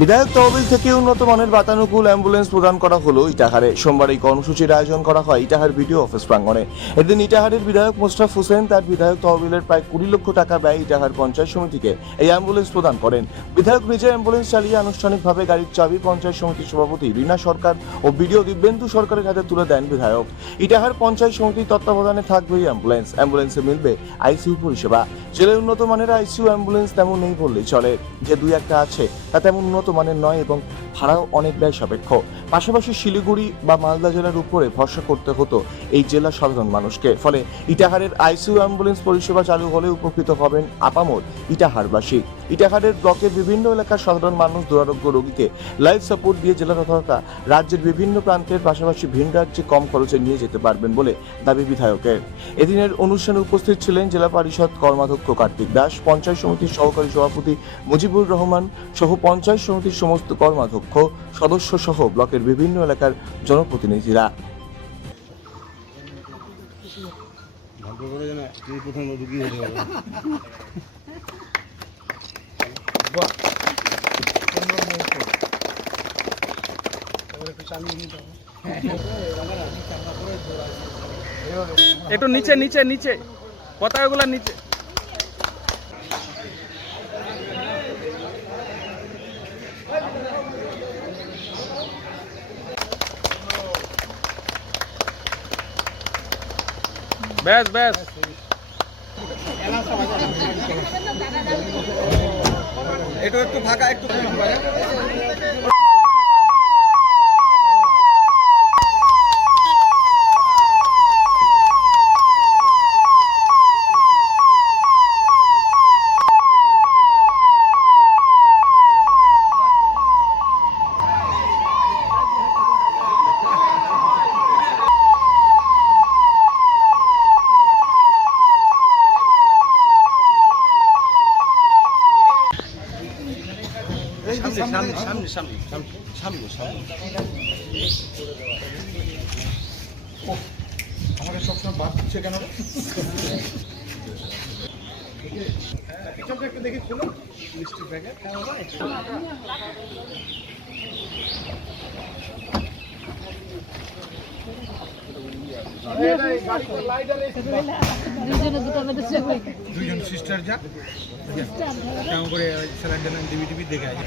বিধায়ক তহবিল থেকে উন্নত মানের বাতানুকূল অ্যাম্বুলেন্স প্রদান করা হলো ইটাহারে। সোমবার এই কর্মসূচির আয়োজন করা হয় ইটাহার বিডিও অফিস প্রাঙ্গণে। এদিন ইটাহারের বিধায়ক মোস্তাফ হোসেন তার বিধায়ক তহবিলের প্রায় কুড়ি লক্ষ টাকা ব্যয় ইটাহার পঞ্চায়েত সমিতিকে এই অ্যাম্বুলেন্স প্রদান করেন। বিধায়ক নিজে অ্যাম্বুলেন্স চালিয়ে আনুষ্ঠানিকভাবে গাড়ির চাবি পঞ্চায়েত সমিতির সভাপতি রীনা সরকার ও বিডিও দিব্যেন্দু সরকারের হাতে তুলে দেন বিধায়ক। ইটাহার পঞ্চায়েত সমিতির তত্ত্বাবধানে থাকবে এই অ্যাম্বুলেন্স। অ্যাম্বুলেন্সে মিলবে আইসিইউ পরিষেবা। জেলায় উন্নত মানের আইসিইউ অ্যাম্বুলেন্স তেমন নেই বললেই চলে। যে দুই একটা আছে, তা তেমন উন্নত মানের নয় এবং ভাড়াও অনেক ব্যয় সাপেক্ষ। পাশাপাশি শিলিগুড়ি বা মালদা জেলার উপরে ভরসা করতে হতো এই জেলার সাধারণ মানুষকে। ফলে ইটাহারের আইসিইউ অ্যাম্বুলেন্স পরিষেবা চালু হলে উপকৃত হবেন আপামর ইটাহারবাসী। ইটাহারের ব্লকের বিভিন্ন এলাকার সাধারণ মানুষ, দুরারোগ্য রোগীকে লাইফ সাপোর্ট দিয়ে জেলা তথা রাজ্যের বিভিন্ন প্রান্তের পাশাপাশি ভিন রাজ্যে কম খরচে নিয়ে যেতে পারবেন বলে দাবি বিধায়কের। এদিনের অনুষ্ঠানে উপস্থিত ছিলেন জেলা পরিষদ কর্মাধ্যক্ষ কার্তিক দাস, পঞ্চায়েত সমিতির সহকারী সভাপতি মুজিবুর রহমান সহ পঞ্চায়েত সমিতির সমস্ত কর্মাধ্যক্ষ। সদস্য সহ ব্লকের বিভিন্ন এলাকার জনপ্রতিনিধিরা। একটু নিচে নিচে নিচে। পতাকাগুলো নিচে। ব্যাস ব্যাস। এটা একটু ফাঁকা একটু সামনে সামনে সামনে সামনে সামনে আমাকে সবসময় বাদ দিচ্ছে কেন? একটু দেখি খুলো মিষ্টি প্যাকেট দুজনে সিস্টার যা কেমন করে স্যালাইন ট্যালাইন দিবি টিভি দেখে আসে